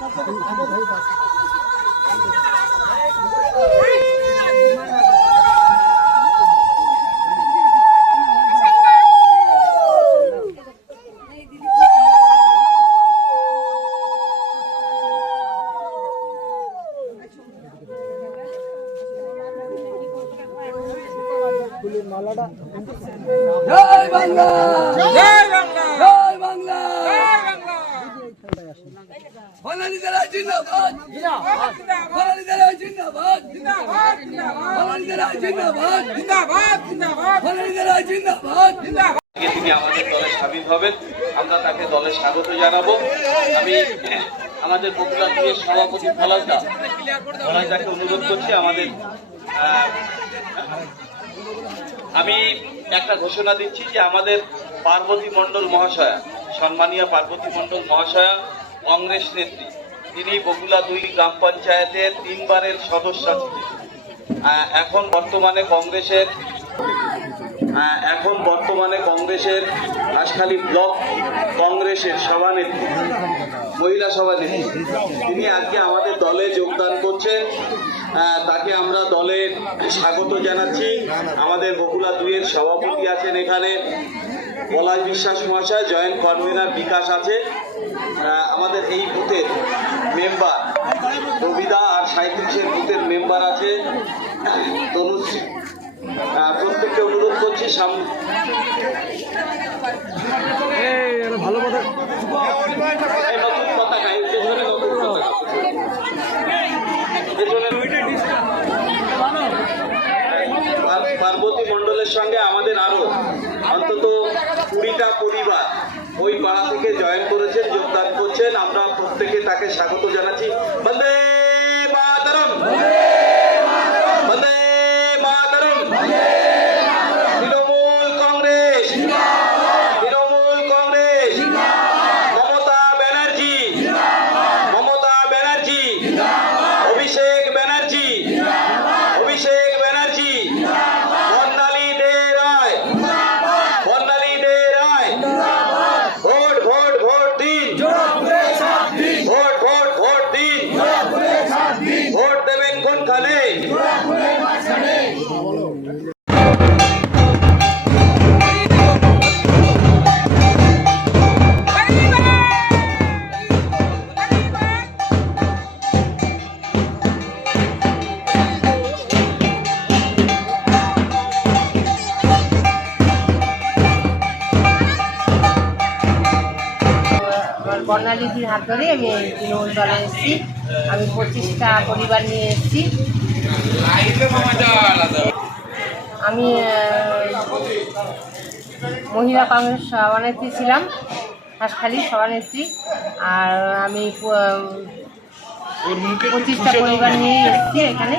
জয় বাংলা, জয় বাংলা, জয় বাংলা, জয় বাংলা। বাঙালি যারা জিন্দাবাদ, জিন্দাবাদ, বাঙালি যারা জিন্দাবাদ, জিন্দাবাদ, বাঙালি যারা জিন্দাবাদ, জিন্দাবাদ, বাঙালি যারা জিন্দাবাদ, জিন্দাবাদ। তিনি আমাদের দলে সামিল হবেন, আমরা তাকে দলে স্বাগত জানাবো। আমি আমাদের পপুলার দলের সভাপতি ফলাজদাকে অনুরোধ করছি আমাদের আমি একটা ঘোষণা দিচ্ছি যে আমাদের পার্বতী মণ্ডল মহাশয়া, সম্মানীয় পার্বতী মণ্ডল মহাশয়া কংগ্রেস নেত্রী, তিনি বগুলা 2 গ্রাম পঞ্চায়েতের 3 বারের সদস্য ছিলেন। এখন বর্তমানে কংগ্রেসের হাঁসখালি ব্লক কংগ্রেসের সভানেত্রী, মহিলা সভানেত্রী, তিনি আজকে আমাদের দলে যোগদান করছেন। তাকে আমরা দলে স্বাগত জানাচ্ছি। আমাদের বগুলা 2-এর সভাপতি আছেন এখানে পলাশ বিশ্বাস মহাশয়, জয়েন্ট কনভেনার বিকাশ আছে, আমাদের এই বুথের মেম্বার রবিদা আর 37-এর বুথের মেম্বার আছে তনুশ্রী। প্রত্যেককে অনুরোধ করছি সামনে ভালো নতুন পতাকা, পার্বতী মণ্ডলের সঙ্গে আমাদের আরো অন্তত 20টা পরিবার ওই পাড়া থেকে জয়েন করেছেন, যোগদান করছেন। আমরা প্রত্যেকে তাকে স্বাগত জানাচ্ছি। বন্দে মাতরম, বন্দে মাতরম। তৃণমূল কংগ্রেস, তৃণমূল কংগ্রেস, মমতা ব্যানার্জি, মমতা ব্যানার্জি, অভিষেক ব্যানার্জি, অভিষেক ব্যানার্জি, বর্ণালী দে রায়, বর্ণালী দে রায়। ভোট ভোট ভোট দিন, ভোট ভোট ভোট দিন, ভোট দেবেন কোনখানে? বর্ণালীদির হাত ধরে আমি তৃণমূল দলে এসেছি। আমি 25টা পরিবার নিয়ে এসেছি। আমি মহিলা কংগ্রেস সভানেত্রী ছিলাম, হাঁসখালির সভানেত্রী। আর আমি 25টা পরিবার নিয়ে এসেছি এখানে।